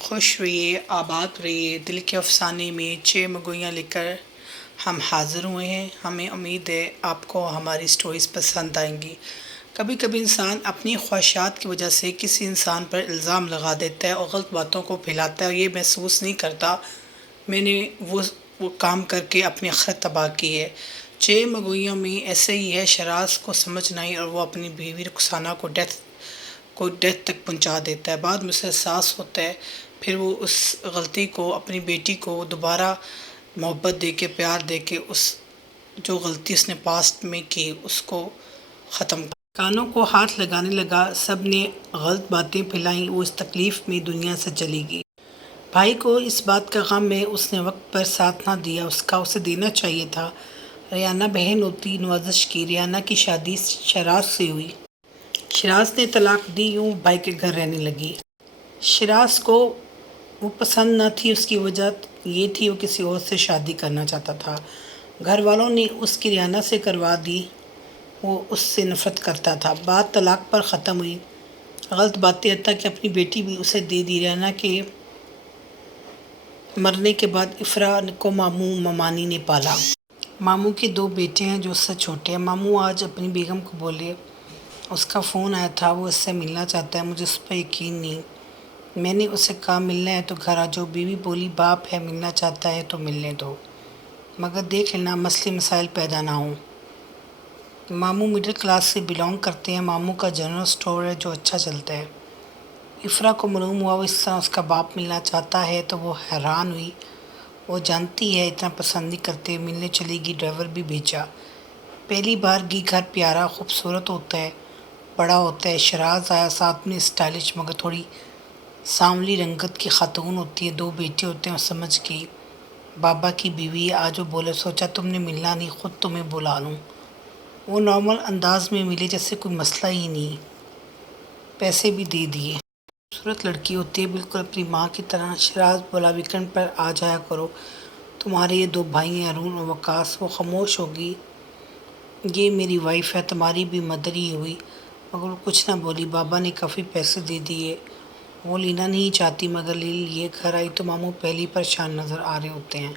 خوش رہیے، آباد رہیے۔ دل کے افسانے میں 6 لے کر ہم حاضر ہوئے ہیں۔ ہمیں امید ہے آپ کو ہماری سٹوریز پسند آئیں گی۔ کبھی کبھی انسان اپنی خواہشات کی وجہ سے کسی انسان پر الزام لگا دیتا ہے اور غلط باتوں کو پھیلاتا ہے اور یہ محسوس نہیں کرتا میں نے وہ کام کر کے اپنی آخرت تباہ کی ہے۔ 6 میں ایسے ہی ہے، شراز کو سمجھ نہیں اور وہ اپنی بیوی رخسانہ کو ڈیتھ تک پہنچا دیتا ہے۔ بعد میں اسے احساس ہوتا ہے، پھر وہ اس غلطی کو اپنی بیٹی کو دوبارہ محبت دے کے، پیار دے کے، اس جو غلطی اس نے پاسٹ میں کی اس کو ختم کر کانوں کو ہاتھ لگانے لگا۔ سب نے غلط باتیں پھیلائیں، وہ اس تکلیف میں دنیا سے چلی گئی۔ بھائی کو اس بات کا غم ہے، اس نے وقت پر ساتھ نہ دیا، اسے دینا چاہیے تھا۔ ریانہ بہن ہوتی نوازش کی۔ ریانہ کی شادی شراز سے ہوئی۔ شراز نے طلاق دی، یوں بھائی کے گھر رہنے لگی۔ شراز کو وہ پسند نہ تھی، اس کی وجہ یہ تھی وہ کسی اور سے شادی کرنا چاہتا تھا۔ گھر والوں نے اس کی ریانہ سے کروا دی، وہ اس سے نفرت کرتا تھا۔ بات طلاق پر ختم ہوئی۔ غلط باتیں حتیٰ کہ اپنی بیٹی بھی اسے دے دی۔ ریانہ کے مرنے کے بعد افرا کو ماموں ممانی نے پالا۔ ماموں کے 2 بیٹے ہیں جو اس سے چھوٹے ہیں۔ ماموں آج اپنی بیگم کو بولے، اس کا فون آیا تھا، وہ اس سے ملنا چاہتا ہے، مجھے اس پر یقین نہیں۔ میں نے اسے کہا ملنا ہے تو گھر آ جاؤ۔ بیوی بولی باپ ہے، ملنا چاہتا ہے تو ملنے دو، مگر دیکھ لینا مسئلے مسائل پیدا نہ ہوں۔ ماموں مڈل کلاس سے بلانگ کرتے ہیں۔ ماموں کا جنرل سٹور ہے جو اچھا چلتا ہے۔ افرا کو معلوم ہوا وہ اس طرح اس کا باپ ملنا چاہتا ہے تو وہ حیران ہوئی۔ وہ جانتی ہے اتنا پسند نہیں کرتے، ملنے چلے گی، ڈرائیور بھی بھیجا۔ پہلی بار گئی، گھر پیارا خوبصورت ہوتا ہے، بڑا ہوتا ہے۔ شراز آیا، ساتھ میں اسٹائلش مگر تھوڑی سانولی رنگت کی خاتون ہوتی ہے، 2 بیٹے ہوتے ہیں۔ وہ سمجھ گئی بابا کی بیوی ہے۔ آج وہ بولے، سوچا تم نے ملنا نہیں، خود تمہیں بلا لوں۔ وہ نارمل انداز میں ملے جیسے کوئی مسئلہ ہی نہیں، پیسے بھی دے دیے۔ خوبصورت لڑکی ہوتی ہے، بالکل اپنی ماں کی طرح۔ شراز بولا ویکنڈ پر آ جایا کرو، تمہارے یہ 2 بھائی ہیں ارون اور وقاص۔ وہ خاموش ہوگی۔ یہ میری وائف ہے، تمہاری بھی مدر ہی ہوئی، مگر وہ کچھ نہ بولی۔ بابا نے کافی پیسے دے دیے، وہ لینا نہیں چاہتی مگر لے لیے۔ گھر آئی تو ماموں پہلے ہی پریشان نظر آ رہے ہوتے ہیں۔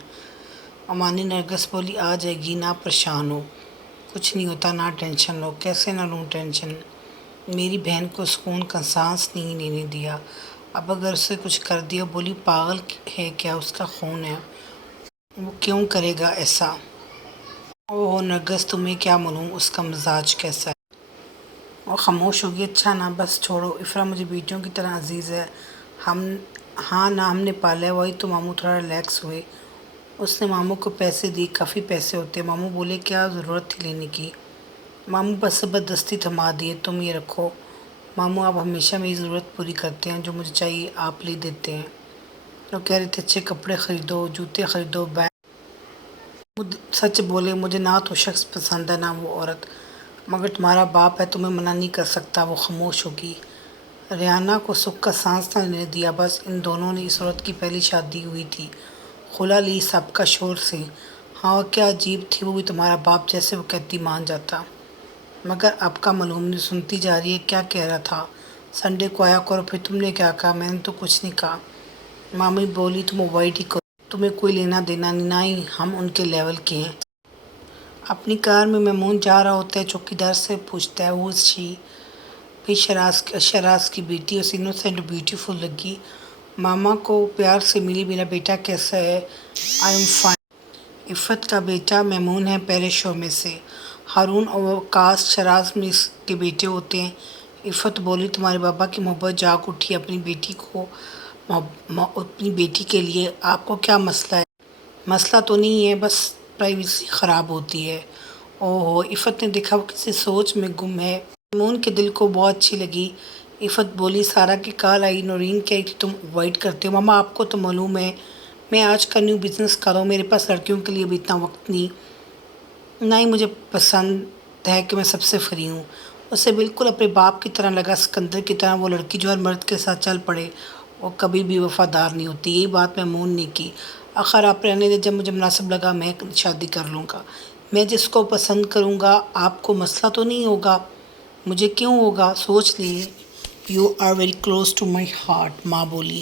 امانی نرگس بولی آ جائے گی، نہ پریشان ہو، کچھ نہیں ہوتا، نہ ٹینشن لو۔ کیسے نہ لوں ٹینشن، میری بہن کو سکون کا سانس نہیں لینے دیا، اب اگر اسے کچھ کر دیا۔ بولی پاگل ہے کیا، اس کا خون ہے، وہ کیوں کرے گا ایسا؟ اوہ نرگس تمہیں کیا معلوم اس کا مزاج کیسا ہے۔ وہ خاموش ہوگی۔ اچھا نا، بس چھوڑو، افرا مجھے بیٹیوں کی طرح عزیز ہے، ہاں نا ہم نے پالا ہے۔ وہی تو ماموں تھوڑا ریلیکس ہوئے۔ اس نے ماموں کو پیسے دی، کافی پیسے ہوتے ہیں۔ ماموں بولے کیا ضرورت تھی لینے کی؟ ماموں بس زبردستی تھما دیے، تم یہ رکھو۔ ماموں آپ ہمیشہ میری ضرورت پوری کرتے ہیں، جو مجھے چاہیے آپ لے دیتے ہیں۔ وہ کہہ رہے تھے اچھے کپڑے خریدو، جوتے خریدو، بیگ۔ سچ بولے مجھے نہ تو شخص پسند ہے نہ وہ عورت، مگر تمہارا باپ ہے، تمہیں منع نہیں کر سکتا۔ وہ خاموش ہوگی۔ ریانہ کو سکھ کا سانس نہ لینے دیا۔ بس ان دونوں نے، اس عورت کی پہلی شادی ہوئی تھی، خلا لی سب کا شور سے۔ ہاں وہ کیا عجیب تھی، وہ بھی تمہارا باپ جیسے وہ کہتی مان جاتا، مگر اب کا معلوم نہیں۔ سنتی جا رہی ہے، کیا کہہ رہا تھا؟ سنڈے کو آیا کرو۔ پھر تم نے کیا کہا؟ میں نے تو کچھ نہیں کہا۔ مامی بولی تم اوائڈ ہی کرو، تمہیں کوئی لینا دینا نہیں، نہ ہی ہم ان کے لیول کے ہیں۔ اپنی کار میں میمون جا رہا ہوتا ہے، چوکیدار سے پوچھتا ہے ہو از شی؟ بھی شراز کی بیٹی، اس انوسینٹ بیوٹیفل لگی۔ ماما کو پیار سے ملی، میرا بیٹا کیسا ہے؟ I am fine. عفت کا بیٹا میمون ہے، پہلے شو میں سے۔ ہارون اور وقاص شراز میں اس کے بیٹے ہوتے ہیں۔ عفت بولی تمہارے بابا کی محبت جاگ اٹھی اپنی بیٹی کے لیے، آپ کو کیا مسئلہ ہے؟ مسئلہ تو نہیں ہے، بس پرائیویسی خراب ہوتی ہے۔ اوہو، عفت نے دیکھا وہ کسی سوچ میں گم ہے۔ میمون کے دل کو بہت اچھی لگی۔ عفت بولی سارا کی کال آئی، نورین کہہ رہی تھی تم اوائڈ کرتے ہو۔ ماما آپ کو تو معلوم ہے میں آج کا نیو بزنس کر رہا ہوں، میرے پاس لڑکیوں کے لیے بھی اتنا وقت نہیں، نہ ہی مجھے پسند ہے کہ میں سب سے فری ہوں۔ اسے بالکل اپنے باپ کی طرح لگا، سکندر کی طرح۔ وہ لڑکی جو ہر مرد کے ساتھ چل پڑے وہ کبھی بھی وفادار نہیں ہوتی۔ یہی بات میمون نے کی۔ آخر آپ رہنے دیں، جب مجھے مناسب لگا میں شادی کر لوں گا، میں جس کو پسند کروں گا۔ آپ کو مسئلہ تو نہیں ہوگا؟ مجھے کیوں ہوگا؟ سوچ لیے۔ You are very close to my heart, ماں بولی۔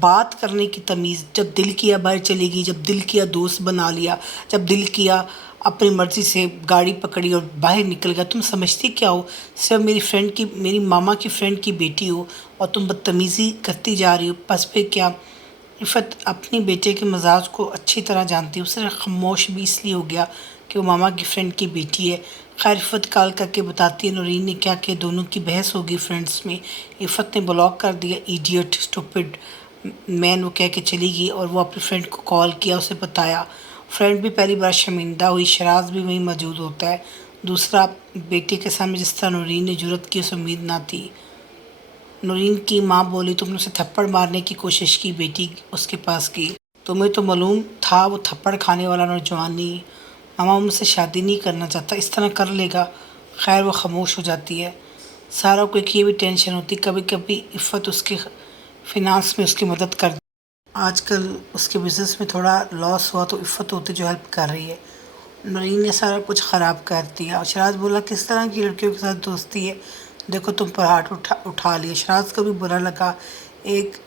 بات کرنے کی تمیز، جب دل کیا باہر چلی گئی، جب دل کیا دوست بنا لیا، جب دل کیا اپنی مرضی سے گاڑی پکڑی اور باہر نکل گیا۔ تم سمجھتی کیا ہو؟ صرف میری ماما کی فرینڈ کی بیٹی ہو اور تم بدتمیزی کرتی جا رہی ہو۔ بس پھر کیا؟ عفت اپنی بیٹے کے مزاج کو اچھی طرح جانتی ہے، اس نے خاموش بھی اس لیے ہو گیا کہ وہ ماما کی فرینڈ کی بیٹی ہے۔ خیر عفت کال کر کے بتاتی ہے نورین نے کیا کہ دونوں کی بحث ہوگی فرینڈس میں۔ عفت نے بلاک کر دیا، ایڈیٹ اسٹوپڈ مین، وہ کہہ کے چلی گئی اور وہ اپنی فرینڈ کو کال کیا، اسے بتایا۔ فرینڈ بھی پہلی بار شرمندہ ہوئی، شراز بھی وہیں موجود ہوتا ہے۔ دوسرا، بیٹے کے سامنے جس طرح نورین نے جرأت کی اسے امید نہ تھی۔ نورین کی ماں بولی تم نے اسے تھپڑ مارنے کی کوشش کی، بیٹی اس کے پاس گئی۔ تمہیں تو معلوم تھا وہ تھپڑ کھانے والا نوجوان نہیں ہے، ماما مجھ سے شادی نہیں کرنا چاہتا، اس طرح کر لے گا۔ خیر وہ خاموش ہو جاتی ہے۔ سارا کو ایک یہ بھی ٹینشن ہوتی، کبھی کبھی عفت اس کے فنانس میں اس کی مدد کر دی۔ آج کل اس کے بزنس میں تھوڑا لاس ہوا تو عفت ہوتی جو ہیلپ کر رہی ہے۔ نورین نے سارا کچھ خراب کر دیا۔ اور شراز بولا کس طرح کی لڑکیوں کے ساتھ دوستی ہے، دیکھو تم پر ہاتھ اٹھا لیا۔ شراز کو بھی برا لگا،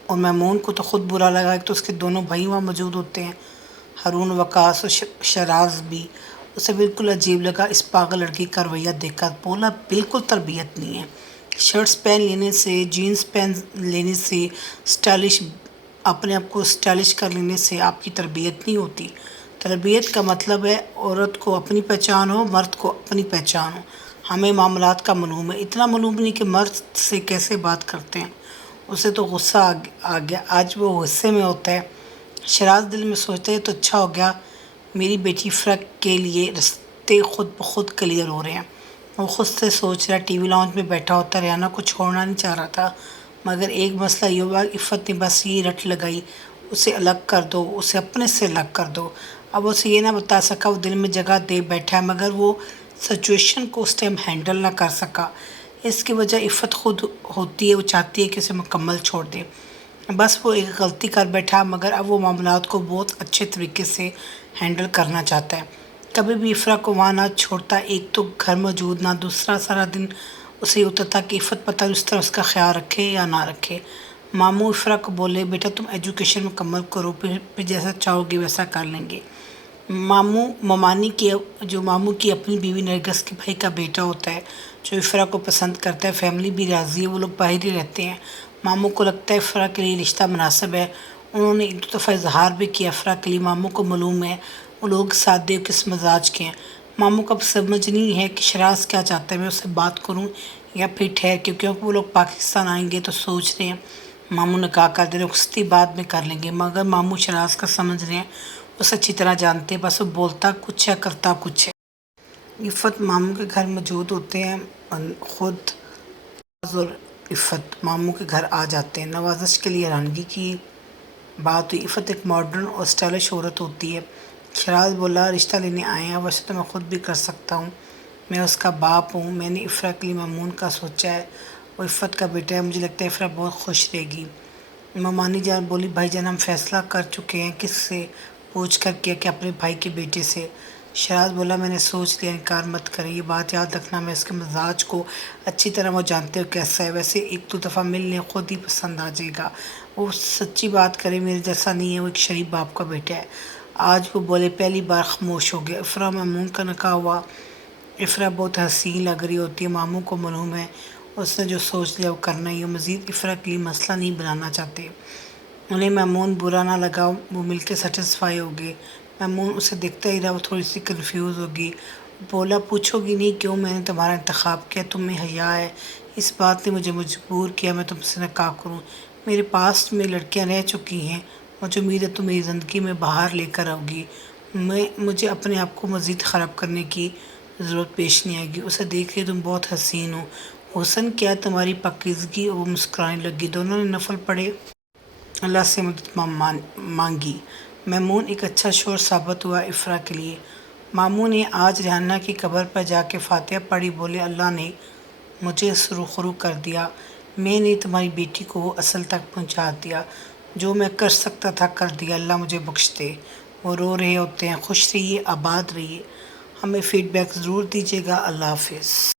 اور میمون کو تو خود برا لگا، ایک تو اس کے دونوں بھائی وہاں موجود ہوتے ہیں، ہارون وقاص اور شراز بھی۔ اسے بالکل عجیب لگا اس پاگل لڑکی کا رویہ دیکھ کر، بولا بالکل تربیت نہیں ہے، شرٹس پہن لینے سے، جینز پہن لینے سے، اپنے آپ کو اسٹائلش کر لینے سے آپ کی تربیت نہیں ہوتی۔ تربیت کا مطلب ہے عورت کو اپنی پہچان ہو، مرد کو اپنی پہچان ہو۔ ہمیں معاملات کا معلوم ہے، اتنا معلوم نہیں کہ مرد سے کیسے بات کرتے ہیں۔ اسے تو غصہ آ گیا، آج وہ غصے میں ہوتا ہے۔ شراز دل میں سوچتا ہے تو اچھا ہو گیا، میری بیٹی فرق کے لیے رستے خود بخود کلیئر ہو رہے ہیں۔ وہ خود سے سوچ رہا، ٹی وی لاؤنج میں بیٹھا ہوتا ریانہ کو چھوڑنا نہیں چاہ رہا تھا، مگر ایک مسئلہ یہ ہوا، عفت نے بس یہ رٹ لگائی اسے الگ کر دو، اسے اپنے سے الگ کر دو۔ اب اسے یہ نہ بتا سکا، وہ دل میں جگہ دے بیٹھا ہے مگر وہ سچویشن کو اس ٹائم ہینڈل نہ کر سکا۔ اس کی وجہ عفت خود ہوتی ہے، وہ چاہتی ہے کہ اسے مکمل چھوڑ دے۔ بس وہ ایک غلطی کر بیٹھا، مگر اب وہ معاملات کو بہت اچھے طریقے سے ہینڈل کرنا چاہتا ہے۔ کبھی بھی عفرا کو وہاں نہ چھوڑتا، ایک تو گھر موجود نہ، دوسرا سارا دن اسے یہ ہوتا تھا کہ عفت پتہ اس طرح اس کا خیال رکھے یا نہ رکھے۔ ماموں عفرا کو بولے بیٹا تم ایجوکیشن مکمل کرو، پھر جیسا چاہو گے ویسا کر لیں گے۔ ماموں کی اپنی بیوی نرگس کے بھائی کا بیٹا ہوتا ہے جو عفرا کو پسند کرتا ہے، فیملی بھی راضی ہے، وہ لوگ باہر ہی رہتے ہیں۔ ماموں کو لگتا ہے عفرا کے لیے رشتہ مناسب ہے، انہوں نے ایک دو دفعہ اظہار بھی کیا عفرا کے لیے۔ ماموں کو معلوم ہے وہ لوگ سادے کس مزاج کے ہیں۔ ماموں کو اب سمجھ نہیں ہے کہ شراز کیا چاہتا ہے، میں اس سے بات کروں یا پھر ٹھہر کے، کیونکہ وہ لوگ پاکستان آئیں گے تو سوچ رہے ہیں ماموں نے کہا کر دے رہے، رخصتی بعد میں کر لیں گے، مگر ماموں شراز کا سمجھ رہے ہیں، اسے اچھی طرح جانتے ہیں، بس وہ بولتا کچھ ہے کرتا کچھ ہے۔ عفت ماموں کے گھر موجود ہوتے ہیں، خود نواز اور عفت ماموں کے گھر آ جاتے ہیں۔ نوازش کے لیے حیرانگی کی بات ہوئی، عفت ایک ماڈرن اور اسٹائلش عورت ہوتی ہے۔ شراز بولا رشتہ لینے آئے ہیں، ویسے تو میں خود بھی کر سکتا ہوں، میں اس کا باپ ہوں، میں نے عفرا کے لیے مامون کا سوچا ہے، وہ عفت کا بیٹا ہے، مجھے لگتا ہے عفرا بہت خوش رہے گی۔ ممانی جان بولی بھائی جان ہم فیصلہ کر چکے ہیں، کس سے پوچھ کر کیا کہ اپنے بھائی کے بیٹے سے۔ شراز بولا میں نے سوچ لیا، انکار مت کریں، یہ بات یاد رکھنا میں اس کے مزاج کو اچھی طرح وہ جانتے ہو کیسا ہے، ویسے ایک دو دفعہ ملنے خود ہی پسند آ جائے گا، وہ سچی بات کرے میرے جیسا نہیں ہے، وہ ایک شریف باپ کا بیٹا ہے۔ آج وہ بولے پہلی بار خاموش ہو گیا۔ عفرا مامون کا نکاح ہوا، عفرا بہت حسین لگ رہی ہوتی ہے، ماموں کو معلوم ہے اس نے جو سوچ لیا وہ کرنا ہی ہے، مزید عفرا کے لیے مسئلہ نہیں بنانا چاہتے۔ انہیں مامون برا نہ لگا، وہ مل کے سیٹسفائی ہو گئے۔ مامون اسے دیکھتا ہی رہا، وہ تھوڑی سی کنفیوز ہوگی، بولا پوچھو گی نہیں کیوں، میں نے تمہارا انتخاب کیا، تم میں حیا ہے، اس بات نے مجھے مجبور کیا میں تم سے نکاح کروں، میرے پاس میں لڑکیاں رہ چکی ہیں، مجھے امید ہے تم میری زندگی میں باہر لے کر آؤ گی، مجھے اپنے آپ کو مزید خراب کرنے کی ضرورت پیش نہیں آئے گی۔ اسے دیکھ کے تم بہت حسین ہو، حسن کیا تمہاری پاکیزگی، اور وہ مسکرانے لگی۔ دونوں نے نفل پڑھے، اللہ سے مدد مانگی۔ میمون ایک اچھا شوہر ثابت ہوا عفرا کے لیے۔ ماموں نے آج ریحانہ کی قبر پر جا کے فاتحہ پڑھی، بولے اللہ نے مجھے سرخرو کر دیا، میں نے تمہاری بیٹی کو وہ اصل تک پہنچا دیا، جو میں کر سکتا تھا کر دیا، اللہ مجھے بخش دے۔ وہ رو رہے ہوتے ہیں۔ خوش رہیے، آباد رہیے، ہمیں فیڈ بیک ضرور دیجیے گا۔ اللہ حافظ۔